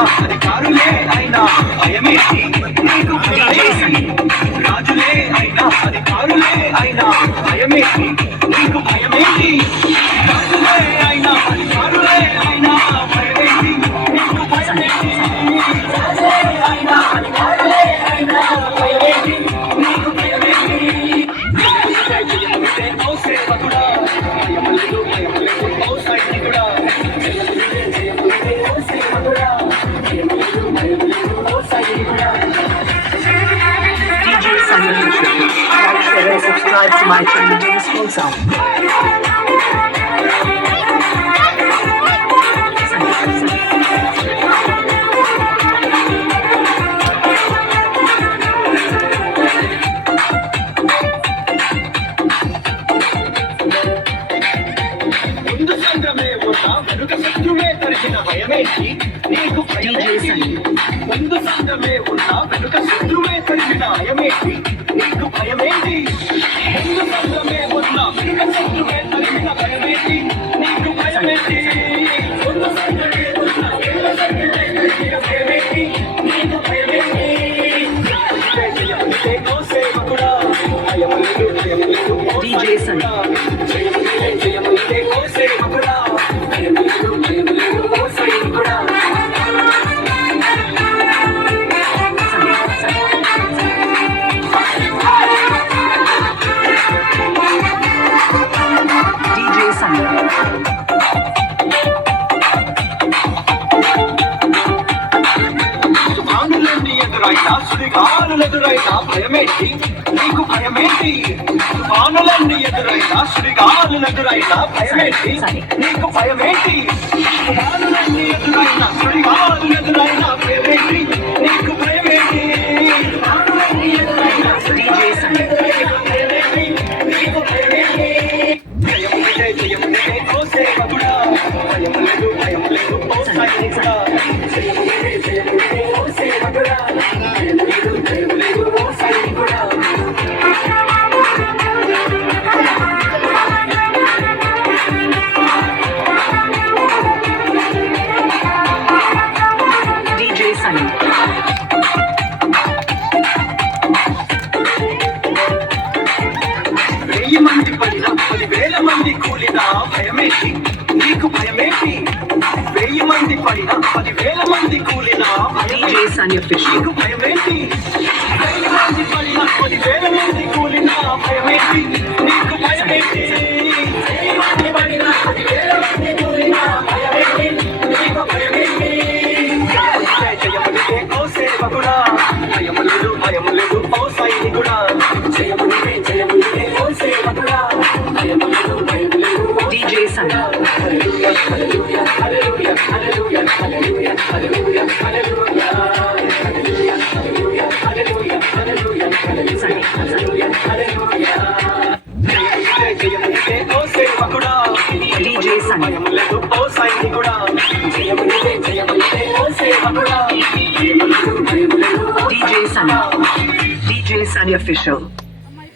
అయినా అధికారులే అయినా భయమేంటి నీకు భయమేంటి రాజులే అయినా అధికారులే అయినా భయమేంటి నీకు భయమేంటి రాజులే అయినా అధికారులే అయినా భయమేంటి నీకు భయమేంటి రాజులే అయినా అధికారులే అయినా భయమేంటి నీకు భయమేంటి ఓ సేవకుడా భయములేదు భయములేదు ఓ సైనికుడా Like, share, and subscribe to my channel, James Full Sound. ముందు సంఘమే ఉన్నా వెనుక శత్రువే తరిగిన భయమేంటి నీకు భయమేంటి ముందు సంఘమే ఉన్నా వెనుక శత్రువే తరిగిన భయమేంటి నీకు భయమేంటి ముందు సంఘమే ఉన్నా వెనుక శత్రువే తరిగిన భయమేంటి నీకు భయమేంటి ముందు సంఘమే ఉన్నా వెనుక శత్రువే తరిగిన భయమేంటి నీకు భయమేంటి ఓ సేవకుడా భయములేదు భయములేదు DJ Sunny. ఓ సేవకుడా భయములేదు భయములేదు ఓ సైనికుడా DJ Sunny. తుఫానులన్నీ ఎదురైనా సుడిగాలులెదురైనా భయమేంటి నీకు భయమేంటి తుఫానులన్నీ ఎదురైనా సుడిగాలులెదురైనా భయమేంటి నీకు భయమేంటి తుఫానులన్నీ ఎదురైనా సుడిగాలులెదురైనా భయమేంటి నీకు భయమేంటి తుఫానులన్నీ ఎదురైనా సుడిగాలులెదురైనా భయమేంటి నీకు భయమేంటి భయముంటే జయముంటే ఓ సేవకుడా భయములేదు భయములేదు ఓ సైనికుడా జయముంటే జయముంటే ఓ సేవకుడా భయములేదు భయములేదు ఓ సైనికుడా DJ Sunny. వెయ్యి మంది పడిన 10,000 మంది కూలినా భయమేంటి నీకు భయమేంటి వెయ్యి మంది పడిన 10,000 మంది కూలినా DJ Sunny Official. నీకు భయమేంటి వెయ్యి మంది పడిన 10,000 మంది కూలినా భయమేంటి నీకు భయమేంటి వెయ్యి మంది పడిన 10,000 మంది కూలినా భయమేంటి నీకు భయమేంటి జయమునికే ఓ సేవకుడా భయములేదు భయములేదు ఓ సైనికుడా జయమునికే జయమునికే ఓ సేవకుడా భయములేదు భయములేదు DJ Sunny. హల్లెలూయా హల్లెలూయా హల్లెలూయా హల్లెలూయా హల్లెలూయా హల్లెలూయా హల్లెలూయా హల్లెలూయా హల్లెలూయా హల్లెలూయా హల్లెలూయా హల్లెలూయా జయమునికే ఓ సేవకుడా DJ Sunny. భయములేదు ఓ సైనికుడా జయమునికే జయమునికే ఓ సేవకుడా భయములేదు భయములేదు DJ Sunny. DJ Sunny Official.